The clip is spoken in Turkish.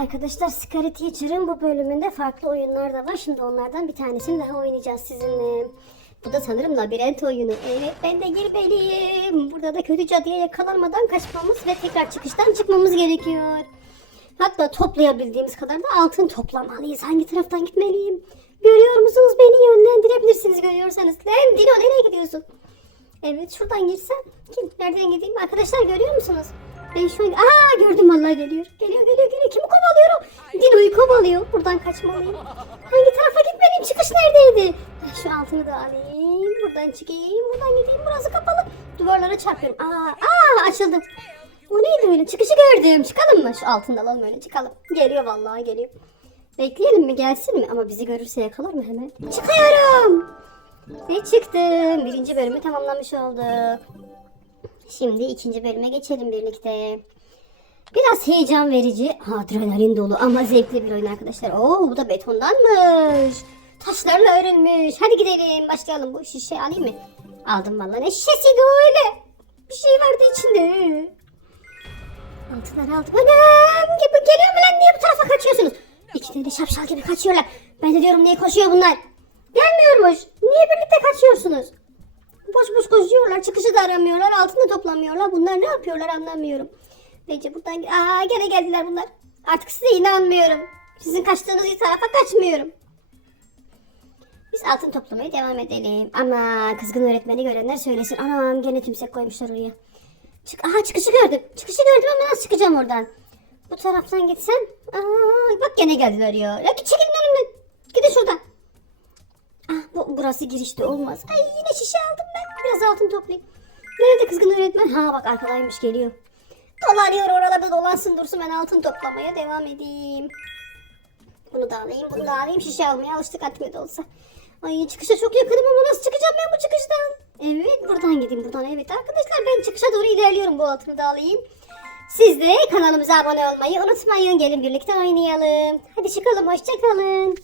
Arkadaşlar Scary Teacher'ın bu bölümünde farklı oyunlar da var. Şimdi onlardan bir tanesini daha oynayacağız sizinle. Bu da sanırım labirent oyunu. Evet ben de girmeliyim. Burada da kötü cadıya yakalanmadan kaçmamız ve tekrar çıkıştan çıkmamız gerekiyor. Hatta toplayabildiğimiz kadar da altın toplamalıyız. Hangi taraftan gitmeliyim? Görüyor musunuz? Beni yönlendirebilirsiniz görüyorsanız. Lan Dino nereye gidiyorsun? Evet şuradan girsem. Kim? Nereden gideyim? Arkadaşlar görüyor musunuz? Ben şu an... Aa gördüm vallahi geliyor. Geliyor geliyor geliyor. Kimi kovalıyorum? Kovalıyor. Buradan kaçmalıyım. Hangi tarafa gitmeliyim? Çıkış neredeydi? Şu altını da alayım. Buradan çıkayım. Buradan gideyim. Burası kapalı. Duvarlara çarpıyorum. Aa, aa açıldı. O neydi öyle? Çıkışı gördüm. Çıkalım mı? Şu altında alalım öyle çıkalım. Geliyor vallahi geliyor. Bekleyelim mi gelsin mi? Ama bizi görürse yakalar mı hemen? Çıkıyorum. Ve çıktım. Birinci bölümü tamamlamış olduk. Şimdi ikinci bölüme geçelim birlikte. Biraz heyecan verici, adrenalin dolu ama zevkli bir oyun arkadaşlar. Oo bu da betondanmış. Taşlarla örülmüş. Hadi gidelim başlayalım. Bu şişe alayım mı? Aldım vallahi. Ne şişesiydi o öyle? Bir şey vardı içinde. Altıları aldım. Anam gibi geliyor mu lan? Niye bu tarafa kaçıyorsunuz? İki tane şapşal gibi kaçıyorlar. Ben de diyorum niye koşuyor bunlar? Gelmiyormuş. Niye birlikte kaçıyorsunuz? Boş boş koşuyorlar. Çıkışı da aramıyorlar. Altını toplamıyorlar. Bunlar ne yapıyorlar anlamıyorum. Bence buradan... Aa gene geldiler bunlar. Artık size inanmıyorum. Sizin kaçtığınız tarafa kaçmıyorum. Biz altın toplamaya devam edelim. Ama kızgın öğretmeni görenler söylesin. Anam gene tümsek koymuşlar oraya. Çık Aha çıkışı gördüm. Çıkışı gördüm ama nasıl çıkacağım oradan? Bu taraftan gitsem. Aa bak gene geldiler ya. Ya çekilin önümden. Gidin şuradan. Ah bu, burası girişte olmaz. Ay yine şişe aldım ben. Biraz altın toplayayım. Nerede kızgın öğretmen? Ha bak arkadaymış geliyor. Dolanıyor oralarda dolansın dursun ben altın toplamaya devam edeyim. Bunu da alayım bunu da alayım. Şişe almaya alıştık artık de olsa. Ay çıkışa çok yakınım ama nasıl çıkacağım ben bu çıkıştan? Evet buradan gideyim buradan. Evet arkadaşlar ben çıkışa doğru ilerliyorum. Bu altını da alayım. Siz de kanalımıza abone olmayı unutmayın. Gelin birlikte oynayalım. Hadi çıkalım hoşçakalın.